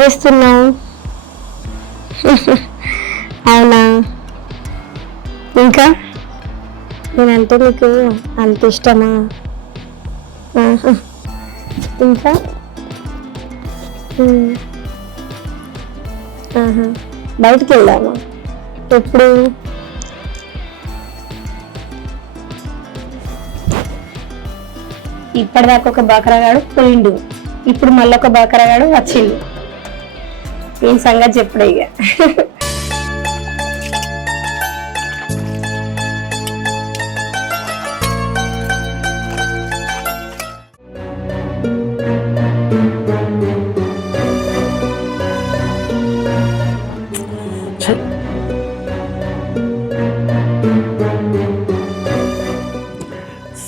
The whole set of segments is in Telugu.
చేస్తున్నావు? అవునా? ఇంకా నేనంటే నీకు అంత ఇష్టమా? ఇంకా బయటికి వెళ్దామా? ఎప్పుడు? ఇప్పటిదాకా ఒక బకరగాడు పోయిండు, ఇప్పుడు మళ్ళీ ఒక బకరగాడు వచ్చిండు. ఏం సంగతి చెప్పుడే ఇక.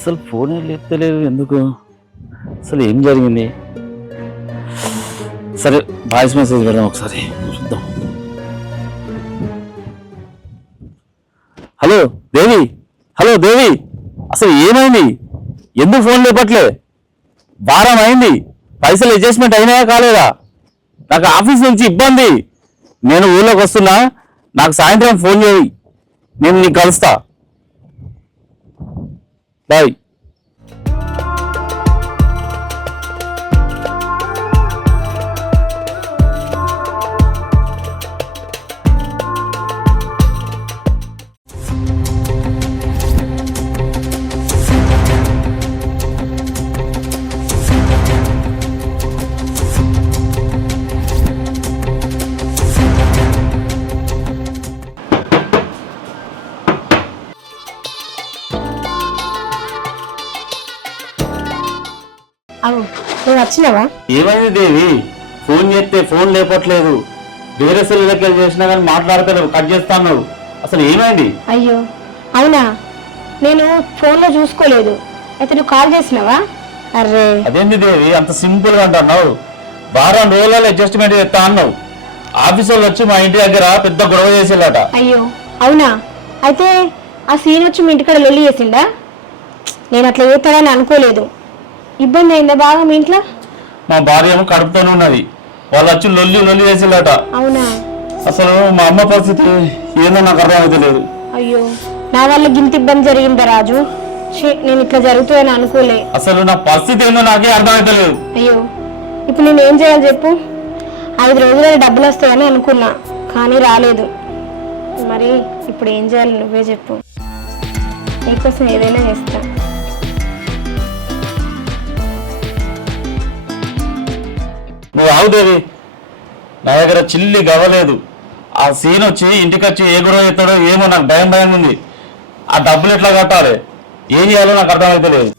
అసలు ఫోన్ లేపుతలేదు ఎందుకు? అసలు ఏం జరిగింది? సరే వాయిస్ మెసేజ్ పెడదాం ఒకసారి చూద్దాం. హలో దేవి, హలో దేవి, అసలు ఏమైంది? ఎందుకు ఫోన్ లేపట్లే? వారం అయింది, పైసలు అడ్జస్ట్మెంట్ అయినాయా కాలేదా? నాకు ఆఫీస్ నుంచి ఇబ్బంది, నేను ఊళ్ళోకి వస్తున్నా, నాకు సాయంత్రం ఫోన్ చేయి, నేను నీకు కలుస్తా. బాయ్. నువ్వు వచ్చినావా? ఏమైంది దేవి? ఫోన్ చేస్తే ఫోన్ లేపట్లేదు, వేరే సెల్లులకి చేసినా కానీ మాట్లాడతలేవు, కట్ చేస్తాను. అసలు ఏమైంది? అయ్యో అవునా, నేను ఫోన్లో చూసుకోలేదు. అయితే నువ్వు కాల్ చేసినావా? అర్రే అదేంటి దేవి అంత సింపుల్ గా అంటున్నావు? వారం రోజులలో అడ్జస్ట్మెంట్ చేస్తా అన్నావు, ఆఫీస్ వాళ్ళు వచ్చి మా ఇంటి దగ్గర పెద్ద గొడవ చేసేలాట. అయ్యో అవునా, అయితే ఆ సీన్ వచ్చి మీ ఇంటికాడ లొల్లి చేసిండా? నేను అట్లా చేస్తానని అనుకోలేదు. ఇబ్బంది అయిందా బాగా మీ ఇంట్లో? మా భార్య ఏమో కడుపుతోనే ఉన్నది, వాళ్ళు వచ్చి లొల్లి చేసేలాట. అవునా? అసలు మా అమ్మ పరిస్థితి ఏందో నాకు అర్థమైతలేదు. అయ్యో నా వల్ల గింత ఇబ్బంది జరిగిందా రాజు? నేను ఇట్లా జరుగుతుందని అనుకోలే. అసలు నా పరిస్థితి ఏందో నాకే అర్థమైతలేదు. అయ్యో ఇప్పుడు నేను ఏం చేయాలి చెప్పు? 5 రోజుల్లో డబ్బులు వస్తాయని అనుకున్నా, కానీ రాలేదు. మరి ఇప్పుడు ఏం చేయాలి నువ్వే చెప్పు, నీకోసం ఏదైనా చేస్తా. నువ్వు ఆవుదేవి, నా దగ్గర చిల్లి గవ్వలేదు. ఆ సీన్ వచ్చి ఇంటికి వచ్చి ఏ గొడవ చేస్తాడో ఏమో, నాకు భయం ఉంది. ఆ డబ్బులు ఎట్లా కట్టాలి, ఏం చేయాలో నాకు అర్థమైతలేదు.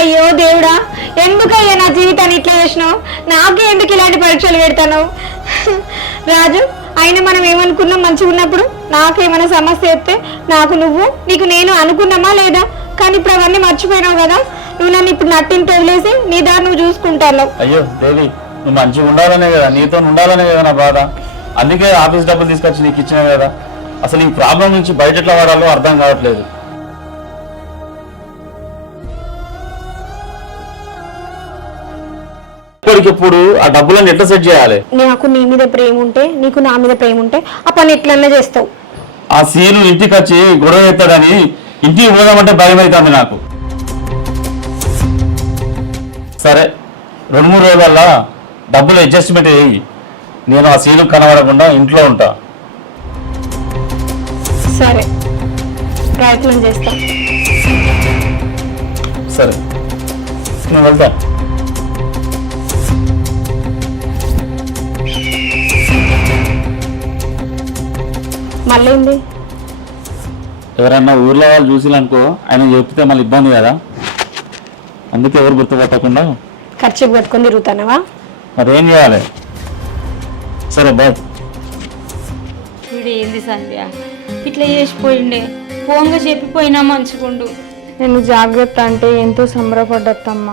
అయ్యో దేవుడా, ఎందుకయ్యా నా జీవితాన్ని ఇట్లా చేసినావు? నాకే ఎందుకు ఇలాంటి పరీక్షలు పెడతాను? రాజు, అయినా మనం ఏమనుకున్నాం? మంచిగా ఉన్నప్పుడు నాకేమైనా సమస్య చెప్తే నాకు నువ్వు, నీకు నేను అనుకున్నామా లేదా? కానీ ఇప్పుడు అవన్నీ మర్చిపోయినావు కదా. నువ్వు నన్ను ఇప్పుడు నట్టింటి వదిలేసి నీ దారి నువ్వు చూసుకుంటాను. అయ్యో దేవి, నువ్వు మంచిగా ఉండాలనే కదా, నీతో ఉండాలనే కదా నా బాధ. అందుకే ఆఫీస్ డబ్బులు తీసుకొచ్చి నీకు ఇచ్చినా కదా. అసలు ఈ ప్రాబ్లం నుంచి బయట ఎట్లా వాడాలో అర్థం కావట్లేదు. ఇప్పటికిప్పుడు ఆ డబ్బులను ఎట్లా సెట్ చేయాలి? నాకు నీ మీద ప్రేమ ఉంటే, నీకు నా మీద ప్రేమ ఉంటే ఆ పని ఎట్లన్నా చేస్తావు. ఆ సీను ఇంటికి వచ్చి గొడవ ఎత్తాడని ఇంటికి పోదామంటే భయం అవుతుంది నాకు. సరే 2-3 రోజుల డబ్బులు అడ్జస్ట్మెంట్ అయ్యి నేను ఆ సీను కనబడకుండా ఇంట్లో ఉంటా. సరే ప్రయత్నం చేస్తా. సరే నేను వెళ్తా. మళ్ళీ ఎవరన్నా ఊర్లో వాళ్ళు చూసిలనుకో, ఆయన చెప్తే మళ్ళీ ఇబ్బంది కదా, అందుకే ఎవరు గుర్తుపట్టకుండా ఖర్చు పెట్టుకొని తిరుగుతానవా? మరి ఏం చేయాలి? సరే బాయ్. వీడు ఏంది సంధ్య ఇట్లా చేసిపోయిండే? ఫోన్గా చెప్పిపోయినా మంచిగుండు. నేను జాగ్రత్త అంటే ఎంతో సంబరపడ్డత్తమ్మ,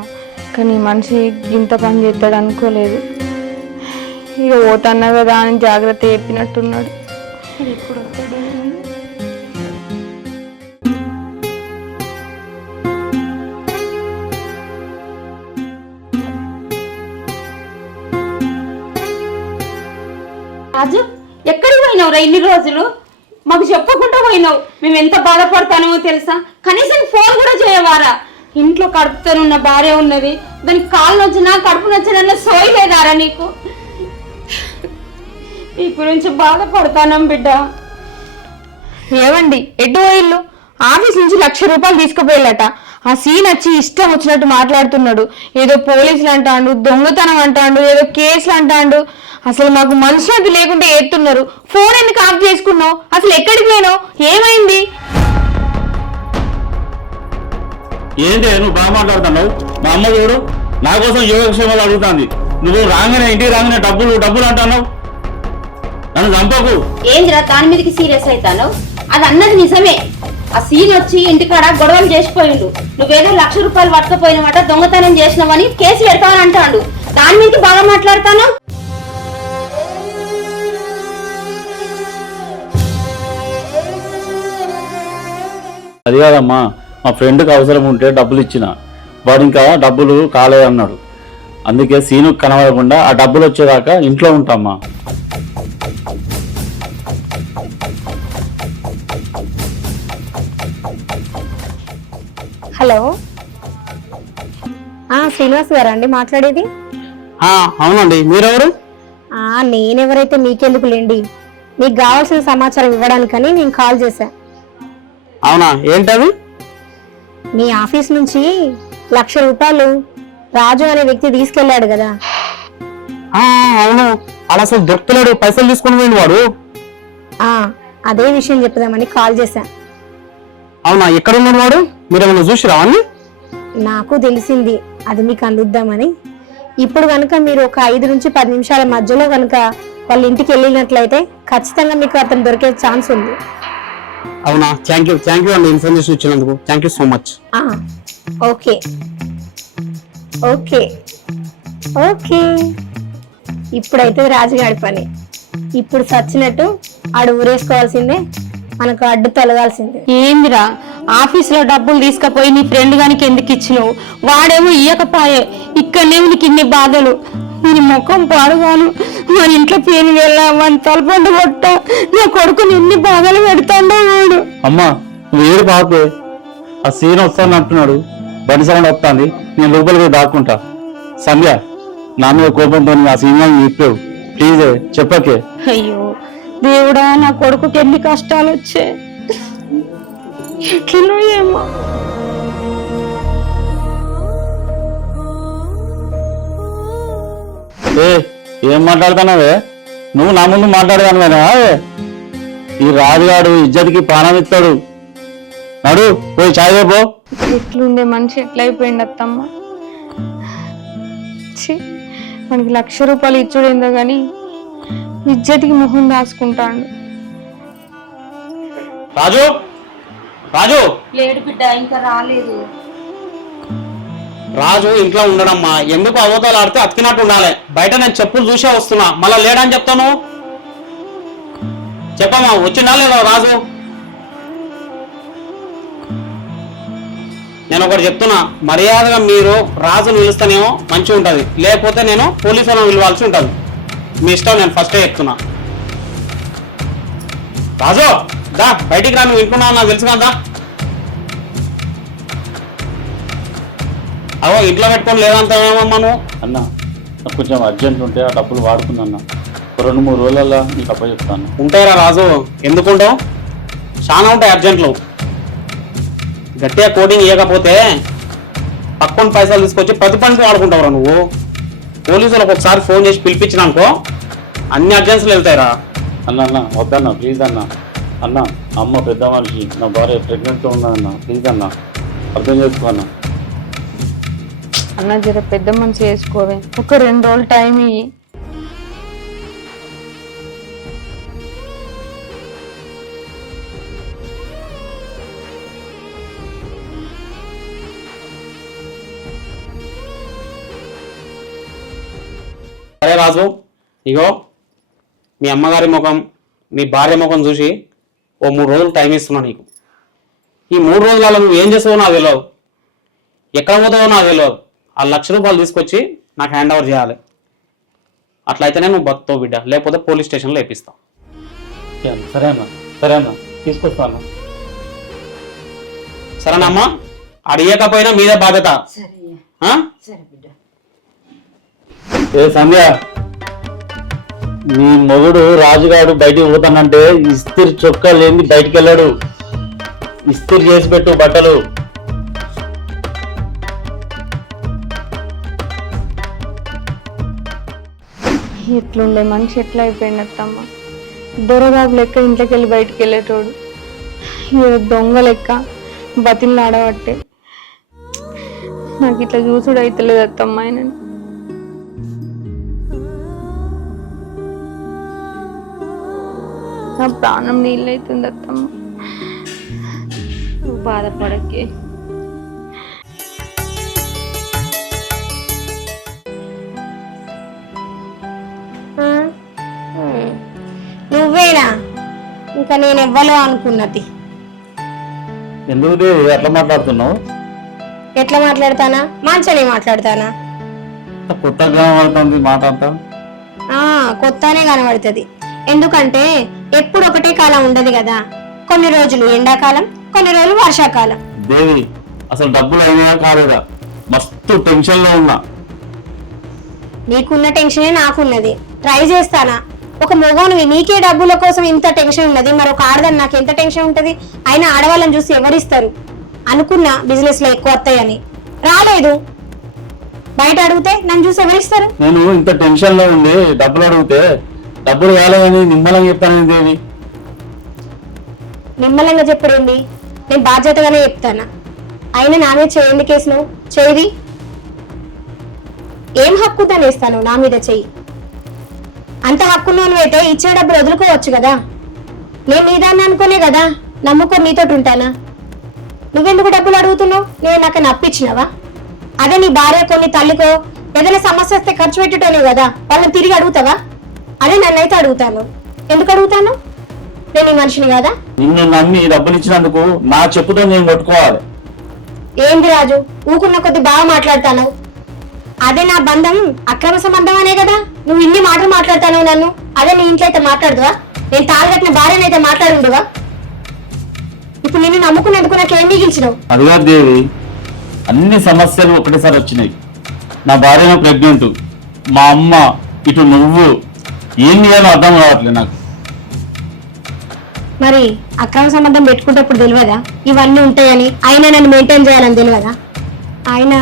కానీ మనిషి ఇంత పని చేస్తాడు అనుకోలేదు. ఇక పోతన్నా కదా అని జాగ్రత్త చెప్పినట్టున్నాడు. ఎప్పుడు వస్తాడు? రాజు ఎక్కడికి పోయినావురా ఇన్ని రోజులు? మాకు చెప్పకుండా పోయినావు. మేము ఎంత బాధపడతానేమో తెలుసా? కనీసం ఫోన్ కూడా చేయవారా? ఇంట్లో కడుపుతో ఉన్న భార్య ఉన్నది, దానికి కాళ్ళు నొచ్చినా కడుపు నచ్చినా సోయి లేదారా నీకు? ఈ గురించి బాధపడతానం బిడ్డ. ఏమండి ఎటు పోయిల్లు? ఆఫీస్ నుంచి 1,00,000 రూపాయలు తీసుకుపోయిల్లట. ఆ సీన్ వచ్చి ఇష్టం వచ్చినట్టు మాట్లాడుతున్నాడు. ఏదో పోలీసులు అంటాడు, దొంగతనం అంటాడు, ఏదో కేసులు అంటాడు. అసలు మాకు మనశ్శాంతి లేకుండా ఏడుతున్నారు. ఫోన్ ఎందుకు ఆఫ్ చేసుకున్నావు? అసలు ఎక్కడికి పోయినావు? ఏమైంది? ఏంటి నువ్వు బాగా మాట్లాడుతున్నావు? మా అమ్మ చూడు నా కోసం యోగక్షేమాలు అడుగుతుంది. నువ్వు రాగానే ఇంటికి రాగానే డబ్బులు డబ్బులు అంటున్నావు. నన్ను చంపకు. ఏందిరా దాని మీదకి సీరియస్ అవుతాను? అది అన్నది నిజమే. ఆ సీన్ వచ్చి ఇంటికాడ గొడవలు చేసిపోయిండు. నువ్వేదో 1,00,000 రూపాయలు పట్టుకుపోయినమాట, దొంగతనం చేసినావని కేసు పెడతావని అంటాడు. దాని మీదకి బాగా మాట్లాడతాను. అది కాదమ్మా, మా ఫ్రెండ్కి అవసరం ఉంటే డబ్బులు ఇచ్చిన, వాడు ఇంకా డబ్బులు కాలేదన్నాడు. అందుకే సీను కనబడకుండా ఆ డబ్బులు వచ్చేదాకా ఇంట్లో ఉంటామ్మా. హలో, శ్రీనివాస్ గారా అండి మాట్లాడేది? అవునండి, మీరెవరు? నేనెవరైతే మీకెందుకులేండి, మీకు కావాల్సిన సమాచారం ఇవ్వడానికని నేను కాల్ చేశా. అవునా, ఏంటది? మీ ఆఫీస్ నుంచి 1,00,000 రూపాయలు రాజు అనే వ్యక్తి తీసుకెళ్లాడు కదా. అవును, అలా అసలు దొరుకుతున్నాడు, పైసలు తీసుకుని పోయింది వాడు. అదే విషయం చెప్దామని కాల్ చేశా. అవునా, ఎక్కడ ఉన్నాడు వాడు? మీరేమైనా చూసిరా? నాకు తెలిసింది, అది మీకు అందిద్దామని. ఇప్పుడు కనుక మీరు ఒక 5 నుంచి 10 నిమిషాల మధ్యలో కనుక వాళ్ళ ఇంటికి వెళ్ళినట్లయితే ఖచ్చితంగా మీకు అతను దొరికే ఛాన్స్ ఉంది. అవునా, థ్యాంక్ యూ అండి, ఇన్ఫర్మేషన్ ఇచ్చినందుకు thank you so much. Okay okay okay. ఇప్పుడైతే రాజుగాడి పని. ఇప్పుడు సచ్చినట్టు ఆడు ఊరేసుకోవాల్సిందే, మనకు అడ్డు తొలగాల్సిందే. ఏందిరా ఆఫీసులో డబ్బులు తీసుకుపోయి నీ ఫ్రెండ్ గానికి ఎందుకు ఇచ్చినావు? వాడేమో ఇయ్యకపాయే, ఇక్కడనేమో నీకు ఇన్ని బాధలు. నీ ముఖం పాడుగాను, మన ఇంట్లో పేరు వెళ్ళామని తలపండు కొట్ట, నా కొడుకుని ఎన్ని బాధలు పెడతాడో వాడు. అమ్మా నువ్వు ఏడు పాపే, ఆ సీన్ వస్తాను అంటున్నాడు, బండి సౌండ్ వస్తుంది, నేను లోపలికి దాక్కుంటా. సంధ్య, నా మీద కోపంతో ఆ సినిమా చెప్పావు, ప్లీజ్ చెప్పకే. అయ్యో దేవుడా, నా కొడుకుకి ఎన్ని కష్టాలు వచ్చాయి. ఎట్లనో ఏమో. ఏం మాట్లాడుతున్నావే? నువ్వు నా ముందు మాట్లాడదానివేనా? ఈ రాజుగాడు ఇజ్జతికి ప్రాణం ఇస్తాడు. నడు పోయి చాయ్ పో. ఎట్లుండే మనిషి ఎట్లయిపోయింది అత్తమ్మ. మనకి 1,00,000 రూపాయలు ఇచ్చుడేందో గాని ఇజ్జతికి మొహం దాచుకుంటాడు. రాజు రాజు లేడు బిడ్డ, ఇంకా రాలేదు. రాజు ఇంట్లో ఉండడమ్మా, ఎందుకు అవతలు ఆడితే అతికినట్టు ఉండాలి. బయట నేను చెప్పులు చూసే వస్తున్నా, మళ్ళా లేడని చెప్తాను. చెప్పమ్మా, వచ్చిందా లేదా రాజు? నేను ఒకటి చెప్తున్నా, మర్యాదగా మీరు రాజును పిలుస్తానేమో మంచిగా ఉంటుంది, లేకపోతే నేను పోలీసులను పిలవాల్సి ఉంటుంది. మీ ఇష్టం, నేను ఫస్టే చెప్తున్నా. రాజు దా బయటికి రా, నువ్వు ఇంటున్నావు నాకు తెలుసు కదా. అవో ఇంట్లో పెట్టుకొని లేదంటావేమమ్మా నువ్వు? అన్న నాకు కొంచెం అర్జెంట్ ఉంటే ఆ డబ్బులు వాడుకుందన్న, 2-3 రోజులలో నీకు అప్పచెప్తాను. ఉంటాయిరా రాజు, ఎందుకుంటావు? చాలా ఉంటాయి అర్జెంట్లు. గట్టిగా కోటింగ్ ఇవ్వకపోతే పక్కన పైసలు తీసుకొచ్చి ప్రతి పనికి వాడుకుంటావురా నువ్వు. పోలీసులకు ఒకసారి ఫోన్ చేసి పిలిపించినానుకో అన్ని అర్జెన్సీలు వెళ్తాయిరా. అన్న వద్దన్న ప్లీజ్ అన్న. అన్న అమ్మ పెద్ద మనిషి, నా భార్య ప్రెగ్నెంట్తో ఉన్నదన్న, ప్లీజ్ అన్న అర్థం చేసుకో అన్న. అన్న జర పెద్ద మనిషి వేసుకోవే, ఒక 2 రోజులు టైం ఇయ్యి. సరే రాజు, ఇగో మీ అమ్మగారి ముఖం, మీ భార్య ముఖం చూసి ఓ 3 రోజులు టైం ఇస్తున్నా నీకు. ఈ 3 రోజులలో నువ్వు ఏం చేస్తావో నాకు తెలియదు, ఎక్కడ పోతావో నాకు తెలియదు. ఆ 1,00,000 రూపాయలు తీసుకొచ్చి నాకు హ్యాండ్ ఓవర్ చేయాలి. అట్లయితేనే నువ్వు బతుకుతావు బిడ్డ, లేకపోతే పోలీస్ స్టేషన్లో వేపిస్తావు. సరే అన్న తీసుకొస్తాను. సరేనమ్మా, అడిగకపోయినా మీదే బాధ్యత. ఆ? ఏ సంధ్య, నీ మొగుడు రాజుగాడు బయటికి పోతానంటే ఇస్త్రీ చొక్కా లేని బయటికి వెళ్ళాడు. ఇస్త్రీ చేసి పెట్టు బట్టలు. ఎట్లుండే మనిషి ఎట్లా అయిపోయింది అత్తమ్మ. దొరబాబు లెక్క ఇంట్లోకి వెళ్ళి బయటికి వెళ్ళేటోడు ఏదో దొంగ లెక్క బతిల్ని ఆడబట్టే నాకు ఇట్లా చూసుడు అయితలేదు అత్తమ్మ. ఆయన నా ప్రాణం నీళ్ళైతుంది అత్తమ్మ. నువ్వు బాధపడకే. నువ్వేనా? ఇంకా నేను ఎవ్వలో అనుకున్నది. ఎందుకు దేవి అట్లా మాట్లాడుతున్నావు? ఎట్లా మాట్లాడతానా? మంచిగానే మాట్లాడతానా? కొత్తగా పడుతుంది మాట అంతా. కొత్తనే కనబడుతుంది. ఎందుకంటే ఎప్పుడు ఒకటే కాలం ఉండదు కదా. కొన్ని రోజులు ఎండాకాలం, కొన్ని రోజులు వర్షాకాలం. దేవి అసలు డబ్బులు అయినా కాలేదా? మస్తు టెన్షన్ లో ఉన్నా. నీకున్న టెన్షనే నాకున్నది. ట్రై చేస్తానా? ఒక మొగాను నీకే డబ్బుల కోసం ఇంత టెన్షన్ ఉన్నది, మరొక ఆడదని నాకు ఎంత టెన్షన్ ఉంటది? అయినా ఆడవాళ్ళని చూసి ఎవరిస్తారు అనుకున్నా బిజినెస్ లో ఎక్కువ వస్తాయని. రాలేదు. బయట అడిగితే నన్ను చూసి ఎవరిస్తారు? నేను ఇంత టెన్షన్ లో ఉండి డబ్బులు అడిగితే డబ్బులు కాలేదని నిమ్మలంగా చెప్తాను దేవి. నిమ్మలంగా చెప్పడండి, నేను బాధ్యతగానే చెప్తానా. అయినా నా మీద చేయండి కేసును చెయ్యి. ఏం హక్కు వేస్తాను నా మీద చెయ్యి? అంత హక్కున్నాను అయితే ఇచ్చే డబ్బులు వదులుకోవచ్చు కదా. నేను నీదాన్ని అనుకోనే కదా నమ్ముకొని నీతో ఉంటానా. నువ్వెందుకు డబ్బులు అడుగుతున్నావు? నేను నాకు అప్పిచ్చినావా? అదే నీ భార్య కొన్ని తల్లికో ఏదైనా సమస్య వస్తే ఖర్చు పెట్టేటోనే కదా, వాళ్ళని తిరిగి అడుగుతావా? అదే నన్నైతే అడుగుతాను. ఎందుకు అడుగుతాను? నేను ఈ మనిషిని కదా. నిన్ను నమ్మి డబ్బులు ఇచ్చినందుకు నా చెప్పుతో నేను కొట్టుకోవాలి. ఏంది రాజు ఊకున్న కొద్ది బాగా మాట్లాడతాను. అదే నా బంధం అక్రమ సంబంధం అనే కదా నువ్వు ఇన్ని మాటలు మాట్లాడతాను నన్ను. అదే నీ ఇంట్లో అయితే మాట్లాడుదువా? నేను తాళగట్టిన భార్యనైతే మాట్లాడుండువా? ఇప్పుడు నిన్ను నమ్ముకున్నందుకు నాకు ఏం మిగిల్చినావు? అదిగా దేవి, అన్ని సమస్యలు ఒకటేసారి వచ్చినాయి. నా భార్య ప్రెగ్నెంట్, మా అమ్మ, ఇటు నువ్వు, ఏం చేయాలో అర్థం కావట్లేదు నాకు. మరి అక్రమ సంబంధం పెట్టుకుంటప్పుడు తెలియదా ఇవన్నీ ఉంటాయని? అయినా నన్ను మెయింటైన్ చేయాలని తెలియదా? అయినా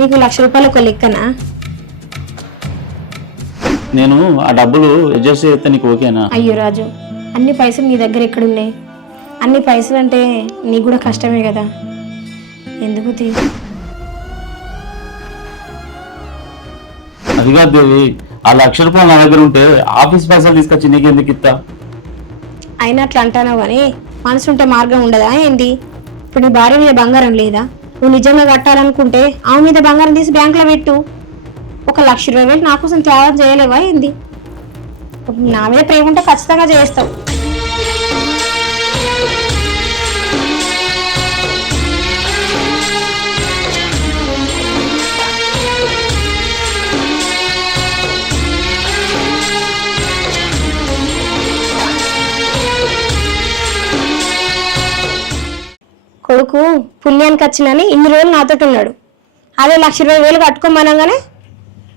నీకు 1,00,000 రూపాయలు ఒక లెక్కనా? నేను ఆ డబ్బులు అడ్జస్ట్ చేస్తే నీకు ఓకేనా? అయ్యో రాజు, అన్ని పైసలు నీ దగ్గర ఎక్కడున్నాయి? అన్ని పైసలు అంటే నీకు కూడా కష్టమే కదా. ఎందుకు అదిగా దేవి, ఆ 1,00,000 రూపాయలు నా దగ్గర ఉంటే ఆఫీస్ పైసలు తీసుకొచ్చి నీకు ఎందుకు ఇస్తా? అయినా అట్లా అంటానో కానీ మనసు ఉంటే మార్గం ఉండదా ఏంది? ఇప్పుడు నీ భార్య మీద బంగారం లేదా? నువ్వు నిజంగా కట్టాలనుకుంటే ఆమె మీద బంగారం తీసి బ్యాంకులో పెట్టు. ఒక 1,20,000 నా కోసం త్యాగం చేయలేవా ఏంది? నా మీద ప్రేమ ఉంటే ఖచ్చితంగా చేస్తావు. కొడుకు పుణ్యానికి వచ్చినని ఇన్ని రోజులు నాతో ఉన్నాడు. అదే 1,20,000 కట్టుకోమనగానే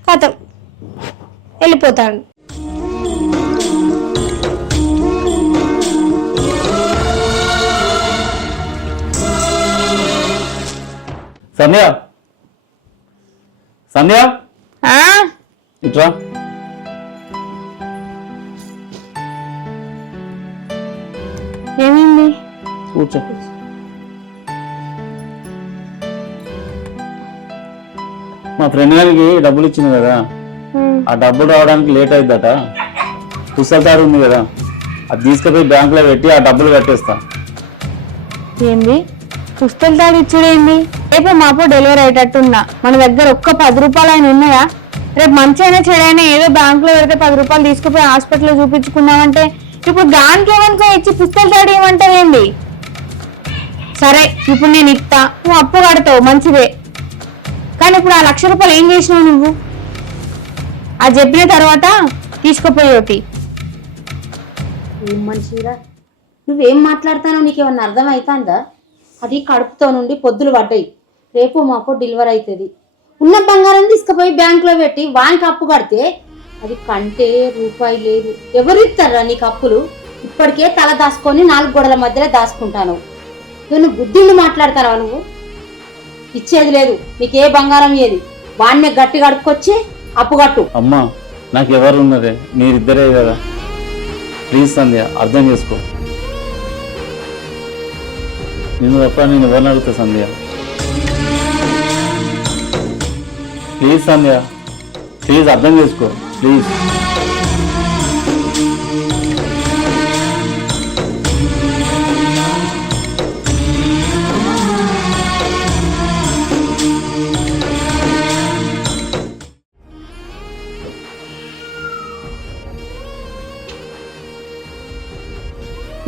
కథం వెళ్ళిపోతాడు. సంధ్య, సంధ్య ఇట్రా. ఏమైంది? కూర్చో. మా ఫ్రెండ్ గారికి డబ్బులు ఇచ్చింది కదా, ఆ డబ్బులు రావడానికి లేట్ అయిద్దట. పుస్తకాలు ఉంది కదా, అది తీసుకుపోయి బ్యాంకులో పెట్టి ఆ డబ్బులు కట్టేస్తా. ఏంది పుస్తకాలు తాడు ఇచ్చుడేంది? రేపు మాపు డెలివరీ అయ్యేటట్టున్నా. మన దగ్గర ఒక్క 10 రూపాయలు అయినా ఉన్నాయా? రేపు మంచి అయినా చెడైనా ఏదో బ్యాంకులో పెడితే 10 రూపాయలు తీసుకుపోయి హాస్పిటల్లో చూపించుకున్నామంటే ఇప్పుడు దానికి ఏమనుకో ఇచ్చి పుస్తకాలు తాడు ఏమంటావేంది? సరే ఇప్పుడు నేను ఇస్తా, నువ్వు అప్పు కడతావు మంచిదే. కానీ ఇప్పుడు ఆ 1,00,000 రూపాయలు ఏం చేసినావు నువ్వు? అది చెప్పిన తర్వాత తీసుకుపోయేటి. ఏం మనిషిరా నువ్వేం మాట్లాడతానో నీకేమన్నా అర్థమవుతుందా? అది కడుపుతో నుండి పొద్దులు పడ్డాయి, రేపు మాకు డెలివరీ అవుతుంది. ఉన్న బంగారం తీసుకుపోయి బ్యాంకులో పెట్టి వానికి అప్పు కడితే అది కంటే రూపాయి లేదు. ఎవరు ఇస్తారా నీకు అప్పులు? ఇప్పటికే తల దాచుకొని 4 గోడల మధ్యలో దాచుకుంటాను. నువ్వు బుద్ధిని మాట్లాడతావా? నువ్వు ఇచ్చేది లేదు, నీకే బంగారం ఏది వాడిని గట్టి కడుక్కొచ్చి అప్పు కట్టు. అమ్మా నాకు ఎవరు ఉన్నదే, మీరిద్దరే కదా. ప్లీజ్ సంధ్య అర్థం చేసుకో. నిన్ను తప్ప నేను ఎవరిని అడుగుతా సంధ్య? ప్లీజ్ సంధ్య, ప్లీజ్ అర్థం చేసుకో ప్లీజ్.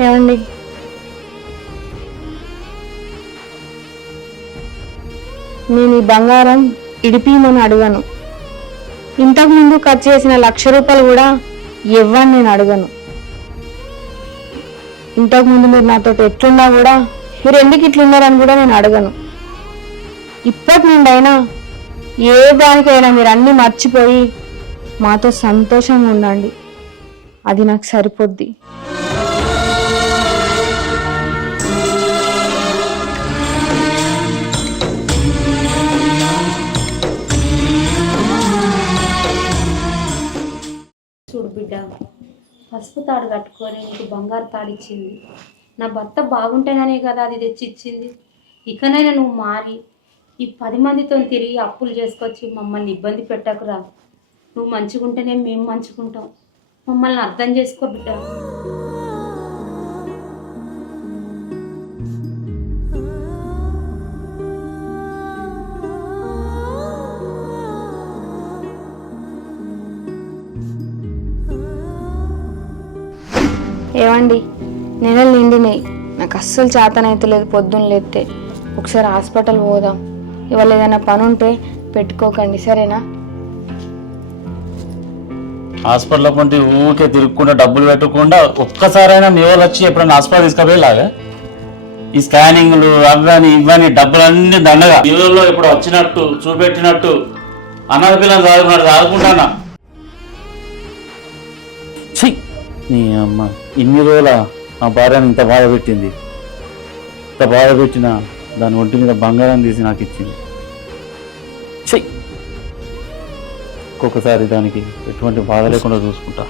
ఏమండి, నేను ఈ బంగారం ఇడిపిమని అడగను. ఇంతకుముందు ఖర్చు చేసిన 1,00,000 రూపాయలు కూడా ఇవ్వని నేను అడగను. ఇంతకుముందు మీరు నాతో ఎట్లున్నా కూడా మీరు ఎందుకు ఇట్లున్నారని కూడా నేను అడగను. ఇప్పటి నుండి అయినా ఏ దానికైనా మీరు అన్నీ మర్చిపోయి మాతో సంతోషంగా ఉండండి, అది నాకు సరిపోద్ది. చూడు బిడ్డ, పసుపు తాడు కట్టుకొని నీకు బంగారు తాడిచ్చింది. నా భర్త బాగుంటేననే కదా అది తెచ్చిచ్చింది. ఇకనైనా నువ్వు మారి ఈ 10 మందితో తిరిగి అప్పులు చేసుకొచ్చి మమ్మల్ని ఇబ్బంది పెట్టకురా. నువ్వు మంచిగుంటేనే మేము మంచుకుంటాం. మమ్మల్ని అర్థం చేసుకో బిడ్డ. ఏమండి, నెలలు నిండినాయి, నాకు అస్సలు చేతనైతలేదు. పొద్దున్న లేస్తే ఒకసారి హాస్పిటల్ పోదాం. ఇవాళ ఏదైనా పని ఉంటే పెట్టుకోకండి, సరేనా? హాస్పిటల్లో కొంటే ఊరికే తిరుక్కుంటా డబ్బులు పెట్టకుండా ఒక్కసారైనా మీ వాళ్ళు వచ్చి ఎప్పుడైనా హాస్పిటల్ తీసుకుపోయేలాగా? ఈ స్కానింగ్లు అవని ఇవని డబ్బులన్నీ దండగా వీళ్ళల్లో ఇప్పుడు వచ్చినట్టు చూపెట్టినట్టు అన్నది పిల్లలు చదువుకున్నాడు చదువుకుంటానా? ఛీ నీ అమ్మ, ఇన్ని రోజుల నా భార్యను ఇంత బాధ పెట్టింది. ఇంత బాధ పెట్టిన దాని ఒంటి మీద బంగారం తీసి నాకు ఇచ్చింది. ఛీ, ఒక్కొక్కసారి దానికి ఎటువంటి బాధ లేకుండా చూసుకుంటా.